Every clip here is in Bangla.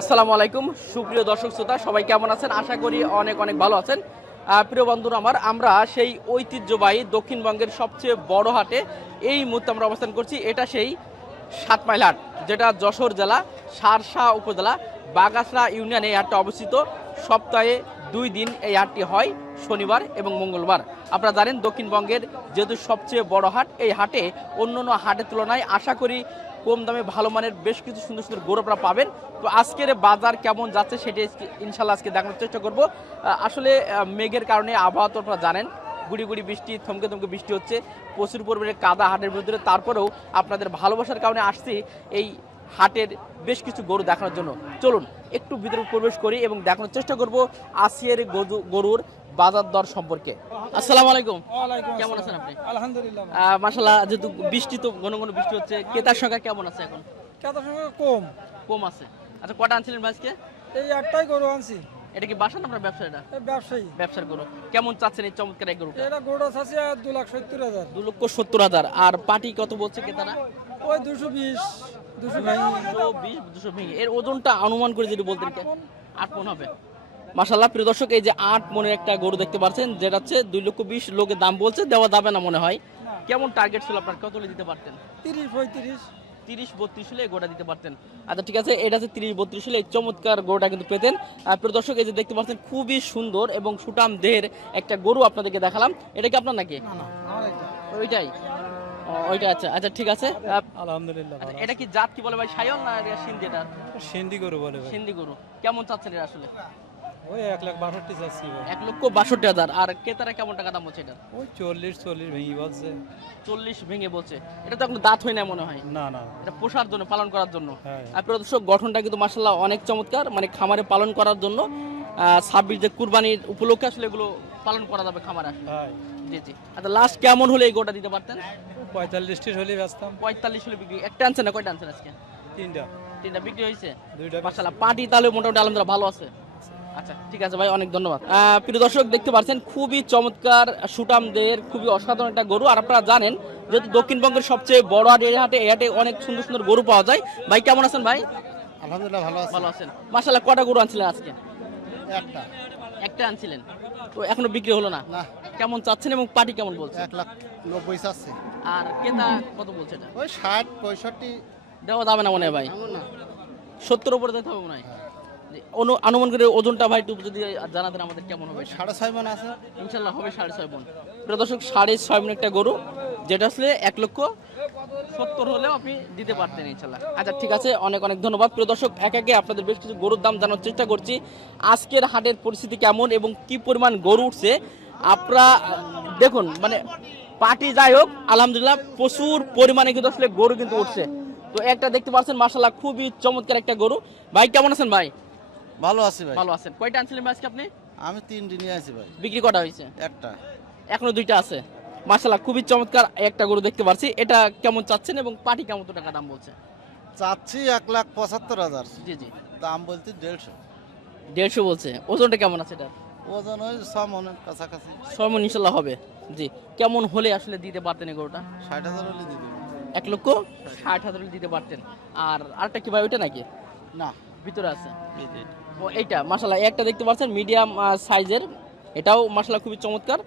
আসসালামু আলাইকুম। সুপ্রিয় দর্শক শ্রোতা, সবাই কেমন আছেন? আশা করি অনেক অনেক ভালো আছেন। প্রিয় বন্ধুরা আমার, আমরা সেই ঐতিহ্যবাহী দক্ষিণবঙ্গের সবচেয়ে বড় হাটে এই মুহূর্তে আমরা অবস্থান করছি। এটা সেই সাত মাইল হাট, যেটা যশোর জেলা, সারসা উপজেলা বাগাসরা ইউনিয়নে এই হাটটা অবস্থিত। সপ্তাহে দুই দিন এই হাটটি হয়। শনিবার এবং মঙ্গলবার। আপনারা জানেন দক্ষিণবঙ্গের যেহেতু সবচেয়ে বড় হাট, এই হাটে অন্য অন্য হাটের তুলনায় আশা করি কম দামে ভালো মানের বেশ কিছু সুন্দর সুন্দর গরু আপনারা পাবেন। তো আজকের বাজার কেমন যাচ্ছে সেটি ইনশাল্লাহ আজকে দেখানোর চেষ্টা করব। আসলে মেঘের কারণে আবহাওয়া তো আপনারা জানেন, গুড়ি গুড়ি বৃষ্টি, থমকে থমকে বৃষ্টি হচ্ছে, প্রচুর পরিমাণে কাদা হাটের ভিতরে। তারপরেও আপনাদের ভালোবাসার কারণে আসছি এই হাটের বেশ কিছু গরু দেখানোর জন্য। চলুন, একটু ভিতরে প্রবেশ করি এবং দেখানোর চেষ্টা করব। আসিয়ার গরু গরুর বাজার দর সম্পর্কে। আসসালামু আলাইকুম। কেমন আছেন আপনি? আলহামদুলিল্লাহ আহ, মাশাল্লাহ যেহেতু বৃষ্টি তো ঘন ঘন বৃষ্টি হচ্ছে ক্রেতার সংখ্যা কেমন আছে এখন? কেতার সঙ্গে কম। কম আছে। আচ্ছা কটা আনছিলেন আজকে? এই একটাই গরু আনছি। এটা কি বাসা না আপনার ব্যবসা এটা? ব্যবসায়ী। ব্যবসার গরু। কেমন চাচ্ছেন এই চমৎকার এই গরুটা? এটা গরু আছে দু লাখ সত্তর হাজার। দু লক্ষ সত্তর হাজার। আর পাটি কত বলছে ক্রেতারা? ওই দুশো বিশ দুশো বিশ। দুশো ভেঙে এর ওজনটা অনুমান করে যদি বলতেন কে- আট মন হবে। মাসাল্লাহ প্রিয় দর্শক এই যে আট মনের একটা গরু দেখতে পাচ্ছেন যেটা হচ্ছে দুই লক্ষ বিশ লোকের দাম বলছে দেওয়া যাবে না মনে হয়। কেমন টার্গেট ছিল আপনার? কত দিতে পারতেন? তিরিশ পঁয়ত্রিশ। তিরিশ বত্রিশ হলে গোটা দিতে পারতেন। আচ্ছা ঠিক আছে এটা হচ্ছে তিরিশ বত্রিশ হলে চমৎকার গরুটা কিন্তু পেতেন। আর প্রিয় দর্শক এই যে দেখতে পাচ্ছেন খুবই সুন্দর এবং সুটাম দেহের একটা গরু আপনাদেরকে দেখালাম। এটা কি আপনার নাকি? না না আমার এটা ওইটাই? ওইটা আচ্ছা আচ্ছা ঠিক আছে। আলহামদুলিল্লাহ আচ্ছা, এটা কি জাত কি বলে ভাই? সায়ন না এটা সিন্ধি এটা সিন্ধি গরু বলে সিন্ধি গরু। কেমন চাচ্ছেন এটা আসলে? ওই এক লাখ বাষট্টি যাচ্ছি এক লক্ষ বাষট্টি হাজার। আর ক্রেতারা কেমন টাকা দাম বলছে এটা ওই চল্লিশ চল্লিশ ভেঙে বলছে। চল্লিশ ভেঙে বলছে। এটা তো এখন দাঁত হয় না মনে হয়? না না। এটা পোষার জন্য পালন করার জন্য। দর্শক গঠনটা কিন্তু মার্শাল্লাহ অনেক চমৎকার। মানে খামারে পালন করার জন্য ছাব্বিশ যে কুরবানির উপলক্ষে আসলে এগুলো পালন করা যাবে খামারে হ্যাঁ। জি জি। আচ্ছা লাস্ট কেমন হলে এই গোটা দিতে পারতেন? পঁয়তাল্লিশটি হলে ব্যস্তাম পঁয়তাল্লিশ হলে বিক্রি। একটা আনছেন না? কয়টা আনছেন আজকে? তিনটা। তিনটা বিক্রি হয়েছে? দুইটা মার্শাল্লাহ পার্টি তাহলে মোটামুটি আলহামদুলিল্লাহ ভালো আছে। আচ্ছা ঠিক আছে ভাই অনেক ধন্যবাদ। প্রিয় দর্শক দেখতে পাচ্ছেন খুবই চমৎকার সুটামদের খুবই অসাধারণ একটা গরু। আর আপনারা জানেন যেহেতু দক্ষিণবঙ্গের সবচেয়ে বড় হাট এই হাটে এই হাটে অনেক সুন্দর সুন্দর গরু পাওয়া যায়। ভাই কেমন আছেন ভাই? আলহামদুলিল্লাহ ভালো আছে। ভালো আছেন। মার্শাল্লাহ কটা গরু আনছিলেন আজকে? একটা। একটা আনছিলেন। তো এখনও বিক্রি হলো না? না। কেমন চাচ্ছেন এবং পার্টি কেমন বলছে এক লাখ নব্বই চাচ্ছে। আর ক্রেতা কত বলছে এটা? ওই ষাট পঁয়ষট্টি। দেওয়া যাবে না মনে হয় ভাই? না। সত্তর উপরে দিতে হবে মনে হয়। জি, অনুমান করে ওজনটা ভাই একটু যদি জানাতেন আমাদের কেমন হবে সাড়ে ছয় মন আছে। ইনশাল্লাহ হবে সাড়ে ছয় মন। প্রিয় দর্শক সাড়ে ছয় মন একটা গরু যেটা আসলে এক লক্ষ সত্তর হলেও আপনি দিতে পারতেন ইনশাল্লাহ। আচ্ছা ঠিক আছে অনেক অনেক ধন্যবাদ। প্রিয় দর্শক এক একে আপনাদের বেশ কিছু গরুর দাম জানার চেষ্টা করছি। আজকের হাটের পরিস্থিতি কেমন এবং কি পরিমাণ গরু উঠছে আপনারা দেখুন মানে পার্টি যাই হোক আলহামদুলিল্লাহ প্রচুর পরিমাণে কিন্তু আসলে গরু কিন্তু উঠছে। তো একটা দেখতে পাচ্ছেন মার্শাল্লাহ খুবই চমৎকার একটা গরু। ভাই কেমন আছেন ভাই? ভালো আছে ভাই। ভালো আছেন। কয়টা আনছিলেন ভাই আজকে আপনি? আমি তিন দিনই আছি ভাই। বিক্রি কটা হয়েছে? একটা। এখনও দুইটা আছে। মাশাল্লাহ খুবই চমৎকার একটা গরু দেখতে পাচ্ছি এটা কেমন চাচ্ছেন এবং পাটি কেমন টাকা দাম বলছে? চাচ্ছি এক লাখ পঁচাত্তর হাজার। জি জি। দাম বলতে দেড়শো। দেড়শো বলছে। ওজনটা কেমন আছে এটা ওজন ওই ছ মনের কাছাকাছি। ছয় মন ইনশাল্লাহ হবে। জি। কেমন হলে আসলে দিতে পারতেন এই গরুটা? ষাট হাজার হলে দেবো। এক লক্ষ ষাট হাজার হলে দিতে পারতেন। আর আরেকটা কি ভাই ওইটা নাকি? না। ভিতরে আছে। এইটা মাশাল্লাহ একটা দেখতে পাচ্ছেন মিডিয়াম সাইজের। এটাও মাশাল্লাহ খুবই চমৎকার।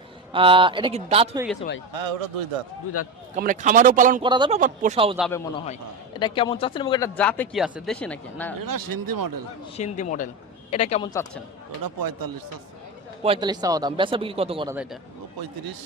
এটা কি দাঁত হয়ে গেছে ভাই? হ্যাঁ ওটা দুই দাঁত। দুই দাঁত। মানে খামারও পালন করা যাবে আবার পোষাও যাবে মনে হয়। হ্যাঁ। এটা কেমন চাচ্ছেন এবং এটা জাতে কি আছে? দেশি নাকি? না? এটা সিন্ধি মডেল। সিন্ধি মডেল। এটা কেমন চাচ্ছেন? ওটা পঁয়তাল্লিশ পঁয়তাল্লিশ চাওয়া দাম। বেচা বিক্রি কত করা যায় এটা? পঁয়ত্রিশ।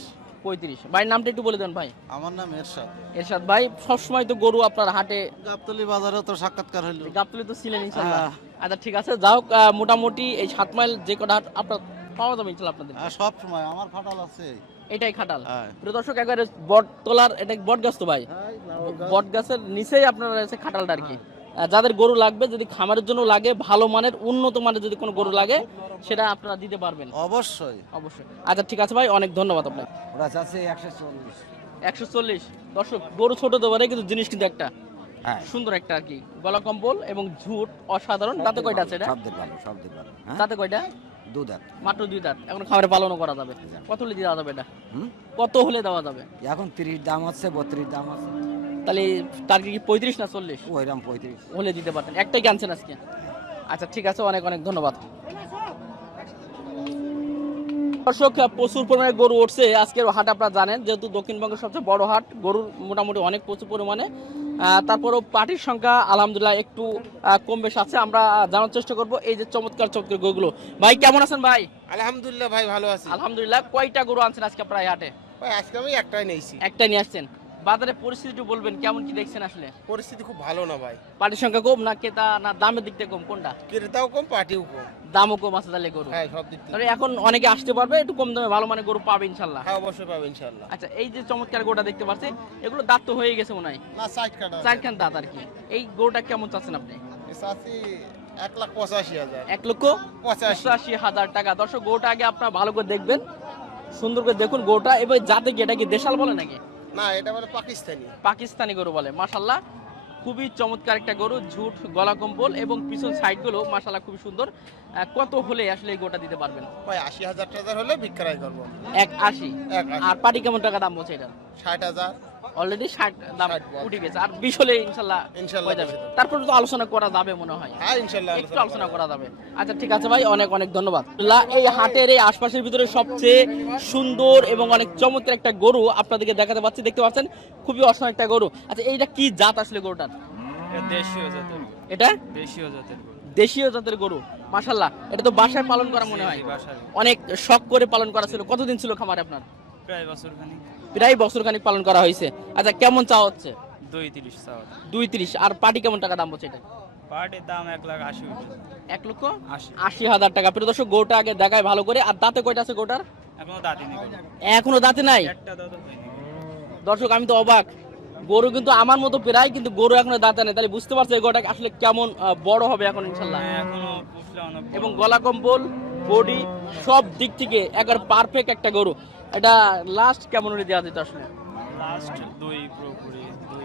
পঁয়ত্রিশ। ভাইয়ের নামটা একটু বলে দেন ভাই। আমার নাম এরশাদ। এরশাদ ভাই সবসময় তো গরু আপনার হাটে গাবতলি বাজারে তো সাক্ষাৎকার হইল। গাবতলি তো ছিলেন ইনশাল্লাহ হ্যাঁ। আচ্ছা ঠিক আছে। হোক মোটামুটি এই সাত মাইল যে কটা হাট আপনার পাওয়া যাবে ইনশাল্লাহ আপনাদের। হ্যাঁ সব সময়। আমার ফাটাল আছে। এটাই খাটাল। হ্যাঁ। প্রিয় দর্শক একবারে বট তোলার এটা বট গাছ তো ভাই? বট গাছের নিচেই আপনার রয়েছে খাটালটা আর কি। যাদের গরু লাগবে যদি খামারের জন্য লাগে ভালো মানের উন্নত মানের যদি কোনো গরু লাগে সেটা আপনারা দিতে পারবেন। অবশ্যই। অবশ্যই। আচ্ছা ঠিক আছে ভাই অনেক ধন্যবাদ আপনাকে। ওরা চাচ্ছে একশো চল্লিশ। একশো চল্লিশ। দর্শক গরু ছোট তো কিন্তু জিনিস কিন্তু একটা। হ্যাঁ সুন্দর একটা আর কি গলা কম্বল এবং ঝুট অসাধারণ। তাতে কয়টা আছে এটা? সব ভালো সব ভালো হ্যাঁ? তাতে কয়টা? দুধ এক মাত্র দুই দাঁত। এখন খাবারে পালনও করা যাবে। কত হলে দেওয়া যাবে এটা? কত হলে দেওয়া যাবে? এখন তিরিশ দাম আছে বত্রিশ দাম আছে। তাহলে তার কি পঁয়ত্রিশ না চল্লিশ? ওইরকম পঁয়ত্রিশ। হলে দিতে পারতেন। একটাই কি আনছেন আজকে? আচ্ছা ঠিক আছে অনেক অনেক ধন্যবাদ। দর্শক প্রচুর পরিমাণে গরু উঠছে। আজকের হাট আপনারা জানেন যেহেতু দক্ষিণবঙ্গের সবচেয়ে বড় হাট গরুর মোটামুটি অনেক প্রচুর পরিমাণে। তারপরেও পার্টির সংখ্যা আলহামদুলিল্লাহ একটু কম বেশ আছে। আমরা জানার চেষ্টা করব এই যে চমৎকার চমৎকার গরুগুলো। ভাই কেমন আছেন ভাই? আলহামদুলিল্লাহ ভাই ভালো আছি। আলহামদুলিল্লাহ কয়টা গরু আনছেন আজকে প্রায় হাটে? আজকে আমি একটাই নিয়েছি। একটাই নিয়ে আসছেন? বাজারের পরিস্থিতি একটু বলবেন কেমন কি দেখছেন আসলে? পরিস্থিতি খুব ভালো না ভাই। পার্টির সংখ্যা কম না ক্রেতা না দামের দিক থেকে কম কোনটা? ক্রেতাও কম পার্টিও কম। দামও কম আছে তাহলে গরু। হ্যাঁ সব দিক থেকে। এখন অনেকে আসতে পারবে একটু কম দামে ভালো মানে গরু পাবে ইনশাল্লাহ। হ্যাঁ অবশ্যই পাবে ইনশাল্লাহ। আচ্ছা এই যে চমৎকার গরুটা দেখতে পাচ্ছি এগুলো দাঁত তো হয়ে গেছে মনে হয়? না সাইড কাটা সাইড চারখান দাঁত আর কি। এই গরুটা কেমন চাচ্ছেন আপনি? চাষি এক লাখ পঁচাশি হাজার। এক লক্ষ পঁচাশি। পঁচাশি হাজার টাকা। দর্শক গরুটা আগে আপনার ভালো করে দেখবেন সুন্দর করে দেখুন গরুটা। এবার যাতে কি এটা কি দেশাল বলে নাকি? না এটা বলে পাকিস্তানি। পাকিস্তানি গরু বলে মাশাল্লাহ খুবই চমৎকার একটা গরু ঝুট গলা কম্বল এবং পিছন সাইডগুলো মাশাল্লাহ খুবই সুন্দর। কত হলে আসলে এই গোটা দিতে পারবেন? ভাই আশি হাজার টাকা হলে বিক্রয় করব। এক আশি। আর পাটি কেমন টাকা দাম বলছে এটা? ষাট হাজার। অলরেডি ষাট দাম উঠে গেছে। আর বিশ হলে ইনশাল্লাহ ইনশাল্লাহ হয়ে যাবে। তারপরে তো আলোচনা করা যাবে মনে হয়। হ্যাঁ ইনশাল্লাহ একটু আলোচনা করা যাবে। আচ্ছা ঠিক আছে ভাই অনেক অনেক ধন্যবাদ। এই হাটের এই আশপাশের ভিতরে সবচেয়ে সুন্দর এবং অনেক চমৎকার একটা গরু আপনাদেরকে দেখাতে পাচ্ছি। দেখতে পাচ্ছেন খুবই অসম একটা গরু। আচ্ছা এইটা কি জাত আসলে গরুটার? দেশীয় জাতের। এটা? দেশীয় জাতের গরু। দেশীয় জাতের গরু। মাশাল্লাহ এটা তো বাসায় পালন করা মনে হয়। অনেক শখ করে পালন করা ছিল। কতদিন ছিল খামারে আপনার? প্রায় বছর খানিক প্রায় বছর খানিক পালন করা হয়েছে। আচ্ছা কেমন চাওয়া হচ্ছে? দুই তিরিশ চাওয়া দুই তিরিশ। আর পাটি কেমন টাকা দাম বলছে এটা? পার্টির দাম এক লাখ আশি এক লক্ষ আশি। আশি হাজার টাকা। প্রিয় দর্শক গরুটা আগে দেখায় ভালো করে। আর দাঁতে কয়টা আছে গোটার এখনও দাঁতি নেই গরু। এখনও দাঁতে নাই? একটা দাঁত হয়নি। দর্শক আমি তো অবাক। গরু কিন্তু আমার মতো প্রায় কিন্তু গরু এখনও দাঁতে নেই। তাহলে বুঝতে পারছ গরুটা আসলে কেমন বড় হবে এখন ইনশাল্লাহ? হ্যাঁ। এবং গলা কম্বল বডি সব দিক থেকে একবার পারফেক্ট একটা গরু। এটা লাস্ট কেমন হলে দেওয়া যেত আসলে? লাস্ট দুই পুরোপুরি দুই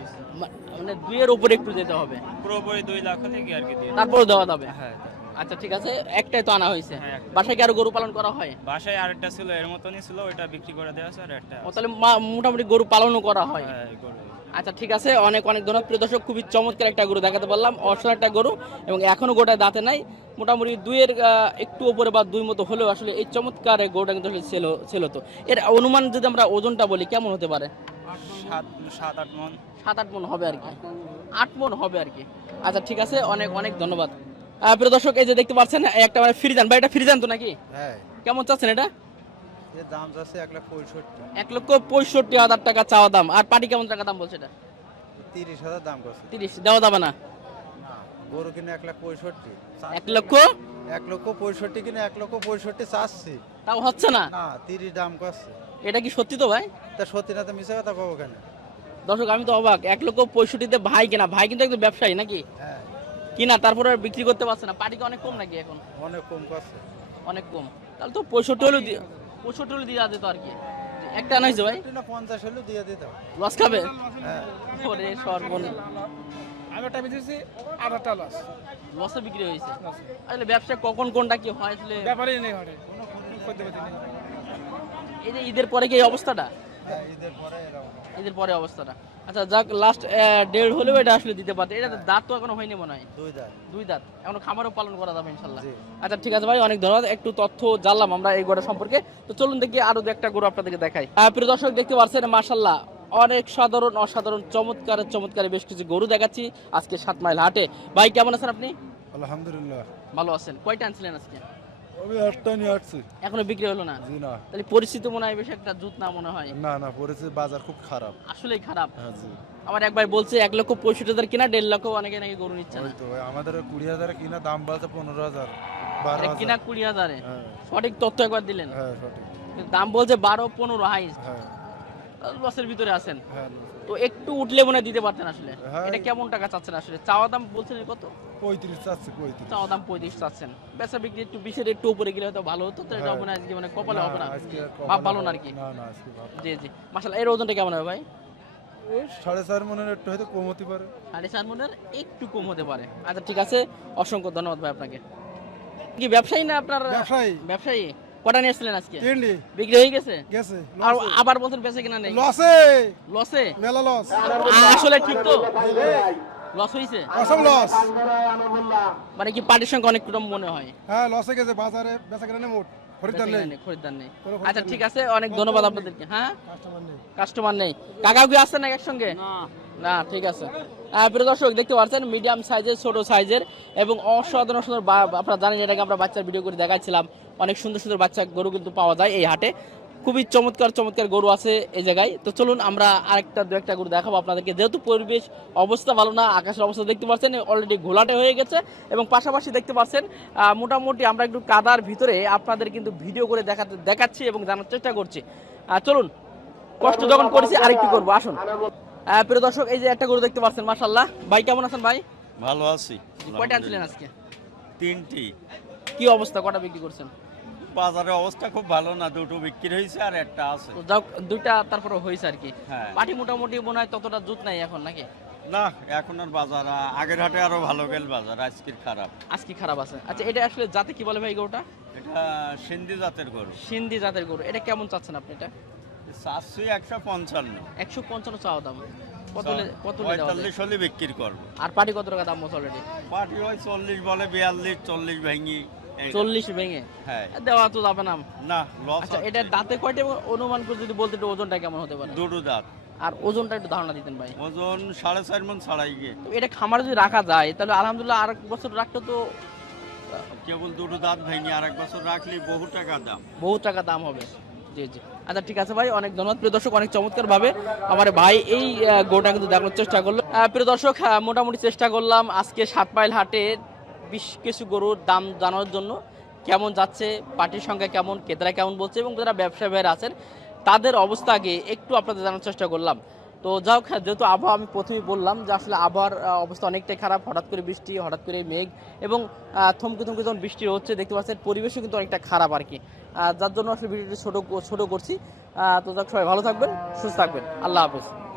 মানে দুইয়ের উপরে একটু যেতে হবে। পুরোপুরি দুই লাখ হলে কি আর কি দিয়ে তারপরে দেওয়া যাবে? হ্যাঁ আচ্ছা ঠিক আছে একটাই তো আনা হয়েছে। হ্যাঁ, বাসায় কি আরও গরু পালন করা হয়? বাসায় আরেকটা ছিল এর মতনই ছিল ওইটা বিক্রি করে দেওয়া আছে আর একটা তাহলে মোটামুটি গরু পালনও করা হয়। হ্যাঁ, গরু। আচ্ছা ঠিক আছে। অনেক অনেক ধন্যবাদ। প্রিয় দর্শক খুবই চমৎকার একটা গরু দেখাতে পারলাম। অসম একটা গরু এবং এখনও গোটায় দাঁতে নাই। মোটামুটি দুইয়ের একটু উপরে বা দুই মতো হলেও আসলে এই চমৎকার গরুটা কিন্তু আসলে ছিল ছিল তো। এর অনুমান যদি আমরা ওজনটা বলি কেমন হতে পারে? সাত আট মন। সাত আট মন হবে আর কি। আট মন হবে আর কি। আচ্ছা ঠিক আছে। অনেক অনেক ধন্যবাদ। আহ, প্রিয় দর্শক এই যে দেখতে পাচ্ছেন একটা মানে ফ্রিজান। ভাই এটা ফ্রিজান তো নাকি? হ্যাঁ। কেমন চাচ্ছেন এটা? এর দাম যাচ্ছে এক লাখ পঁয়ষট্টি। এক লক্ষ পঁয়ষট্টি হাজার টাকা চাওয়া দাম। আর পাটি কেমন টাকা দাম বলছে এটা? তিরিশ হাজার দাম করছে। তিরিশ দেওয়া যাবে না? গরু কিনে এক লাখ পঁয়ষট্টি। এক লক্ষ? এক লক্ষ পঁয়ষট্টি কিনে এক লক্ষ পঁয়ষট্টি চাচ্ছি। তাও হচ্ছে না? না তিরিশ দাম করছে। এটা কি সত্যি তো ভাই? তা সত্যি না তো মিশে কথা কেন? দর্শক আমি তো অবাক। এক লক্ষ পঁয়ষট্টিতে ভাই কেনা। ভাই কিন্তু একদম ব্যবসায়ী নাকি? হ্যাঁ। কিনা তারপরে আর বিক্রি করতে পারছে না। পাটিকে অনেক কম নাকি এখন? অনেক কম করছে। অনেক কম। তাহলে তো পঁয়ষট্টি হলেও দিয়ে পঁয়ষট্টি হলে দিয়ে দিত আর কি। একটা আনাইছে ভাই। না পঞ্চাশ হলে দিয়ে দিত। লস খাবে? হ্যাঁ। ওরে সর্বন আমি একটা বেঁচেছি আর একটা লস লসে বিক্রি হয়েছে? আসলে ব্যবসা কখন কোনটা কি হয় আসলে ব্যাপারই নেই। এই যে ঈদের পরে কি এই অবস্থাটা? হ্যাঁ, ঈদের পরে এরকম। ঈদের পরে অবস্থাটা। আচ্ছা যাক লাস্ট দেড় হলেও এটা আসলে দিতে পারতে। এটা দাঁত তো এখনও হয়নি মনে হয়? দুই দাম দুই দাঁত। এখনও খামারও পালন করা যাবে ইনশাল্লাহ। আচ্ছা ঠিক আছে ভাই অনেক ধন্যবাদ। একটু তথ্য জানলাম আমরা এই গরু সম্পর্কে। তো চলুন দেখি আরও দু একটা গরু আপনাদেরকে দেখাই। প্রিয় দর্শক দেখতে পাচ্ছেন মাশাল্লাহ অনেক সাধারণ অসাধারণ চমৎকার চমৎকার বেশ কিছু গরু দেখাচ্ছি আজকে সাত মাইল হাটে। ভাই কেমন আছেন আপনি? আলহামদুলিল্লাহ। ভালো আছেন। কয়টা আনছিলেন আজকে? আমি একটা নিয়ে আসছি। এখনও বিক্রি হলো না? জি না। তাহলে পরিস্থিতি মনে হয় বেশ একটা জুত না মনে হয়? না না পরিস্থিতি বাজার খুব খারাপ। আসলেই খারাপ। হ্যাঁ জি। আমার একবার বলছে এক লক্ষ পঁয়ষট্টি হাজার কিনা দেড় লক্ষ অনেকে নাকি গরু নিচ্ছে না। তো আমাদের কুড়ি হাজার কিনা দাম বলছে পনেরো হাজার বারো কিনা কুড়ি হাজারে? হ্যাঁ। সঠিক তথ্য একবার দিলেন। হ্যাঁ সঠিক। দাম বলছে বারো পনেরো হাইস হ্যাঁ। লসের ভিতরে আছেন। হ্যাঁ তো একটু উঠলে মনে দিতে পারতেন আসলে। হ্যাঁ। এটা কেমন টাকা চাচ্ছেন আসলে? চাওয়া দাম বলছেন কত? পঁয়ত্রিশ চাচ্ছে পঁয়ত্রিশ। চাওয়া দাম পঁয়ত্রিশ চাচ্ছেন। বেচা বিক্রি একটু বিশের একটু উপরে গেলে হয়তো ভালো হতো তো এটা হ্যাঁ। মনে আজকে মানে কপালে হবে না। ভাব ভালো না আর কি। জি জি। মাসাল এর ওজনটা কেমন হবে ভাই? সাড়ে চার মনের একটু হয়তো কম হতে পারে। সাড়ে চার মনের একটু কম হতে পারে। আচ্ছা ঠিক আছে। অসংখ্য ধন্যবাদ ভাই আপনাকে। কি ব্যবসায়ী না আপনার ব্যবসায়ী। ব্যবসায়ী? কটা নিয়ে আসছিলেন আজকে? তিনটি। বিক্রি হয়ে গেছে? গেছে আর আবার বলছেন বেঁচে কিনা নেই। লসে লসে মেলা লস আসলে ঠিক তো। লস হয়েছে? অসম লস মানে কি পার্টির সঙ্গে অনেক কম মনে হয়? হ্যাঁ লস হয়ে গেছে বাজারে বেচা কেনা মোট। খরিদ্দার নেই। নেই, খরিদ্দার নেই। আচ্ছা ঠিক আছে অনেক ধন্যবাদ আপনাদেরকে হ্যাঁ? কাস্টমার নেই। কাস্টমার নেই। কাকাও কি আসছেন না একসঙ্গে? না ঠিক আছে। প্রিয় দর্শক, দেখতে পাচ্ছেন মিডিয়াম সাইজের ছোট সাইজের এবং অসাধারণ সুন্দর আপনারা জানেন, এটাকে আমরা বাচ্চার ভিডিও করে দেখাচ্ছিলাম। অনেক সুন্দর সুন্দর বাচ্চা গরু কিন্তু পাওয়া যায় এই হাটে। খুবই চমৎকার চমৎকার গরু আছে এই জায়গায়। তো চলুন আমরা আরেকটা, দু একটা গরু দেখাবো আপনাদেরকে। যেহেতু পরিবেশ অবস্থা ভালো না, আকাশের অবস্থা দেখতে পাচ্ছেন অলরেডি ঘোলাটে হয়ে গেছে। এবং পাশাপাশি দেখতে পাচ্ছেন মোটামুটি আমরা একটু কাদার ভিতরে আপনাদের কিন্তু ভিডিও করে দেখাতে দেখাচ্ছি এবং জানার চেষ্টা করছি। চলুন, কষ্ট যখন করেছি, আরেকটু করব। আসুন। প্রিয় দর্শক এই যে একটা গরু দেখতে পাচ্ছেন মাশাল্লাহ ভাই কেমন আছেন ভাই? ভালো আছি কয়টা আনছিলেন আজকে? তিনটি। কি অবস্থা কটা বিক্রি করছেন? বাজারের অবস্থা খুব ভালো না দুটো বিক্রি হয়েছে আর একটা আছে। দুইটা তারপরে হয়েছে আর কি। হ্যাঁ। পাটি মোটামুটি মনে হয় ততটা জুত নাই এখন নাকি? না এখন আর বাজার আগের হাটে আরও ভালো গেল বাজার আজকের খারাপ। আজকে খারাপ আছে। আচ্ছা এটা আসলে জাতে কি বলে ভাই গরুটা? এটা সিন্ধি জাতের গরু। সিন্ধি জাতের গরু। এটা কেমন চাচ্ছেন আপনি এটা? চারশো একশো পঞ্চান্ন। একশো পঞ্চান্ন চাওয়া দাম। কত কত হলে দেওয়া যায়? পঁয়তাল্লিশ হলে বিক্রি করব। আর পাটি কত টাকা দাম অলরেডি পাটি ওই চল্লিশ বলে বিয়াল্লিশ চল্লিশ ভেঙি চল্লিশ ভেঙে? হ্যাঁ। দেওয়া তো যাবে না। না লস আচ্ছা এটা দাঁতে কয়টা অনুমান করে যদি বলতে ওজনটা কেমন হতে পারে? দুটো দাঁত। আর ওজনটা একটু ধারণা দিতেন ভাই। ওজন সাড়ে চার মন ছাড়াই গিয়ে। এটা খামারে যদি রাখা যায় তাহলে আলহামদুলিল্লাহ আর এক বছর রাখতে তো কেবল দুটো দাঁত ভেঙে আর এক বছর রাখলে বহু টাকা দাম। বহু টাকা দাম হবে। জি জি। আচ্ছা ঠিক আছে ভাই, অনেক ধন্যবাদ। প্রিয় দর্শক, অনেক চমৎকার ভাবে আমার ভাই এই গোটা কিন্তু দেখানোর চেষ্টা করল। প্রিয় দর্শক মোটামুটি চেষ্টা করলাম আজকে সাত মাইল হাটে বিশ কিছু গরুর দাম জানানোর জন্য। কেমন যাচ্ছে, পার্টির সংখ্যা কেমন, ক্রেতারা কেমন বলছে, এবং যারা ব্যবসায়ী ভাইয়েরা আছেন, তাদের অবস্থা আগে একটু আপনাদের জানার চেষ্টা করলাম। তো যাই হোক যেহেতু আবহাওয়া আমি প্রথমেই বললাম যে আসলে আবহাওয়ার অবস্থা অনেকটাই খারাপ। হঠাৎ করে বৃষ্টি, হঠাৎ করে মেঘ, এবং থমকে থমকে যখন বৃষ্টি হচ্ছে, দেখতে পাচ্ছেন পরিবেশও কিন্তু অনেকটা খারাপ আর কি। যার জন্য আসলে ভিডিওটি ছোট ছোটো করছি। তো যাক, সবাই ভালো থাকবেন, সুস্থ থাকবেন। আল্লাহ হাফেজ।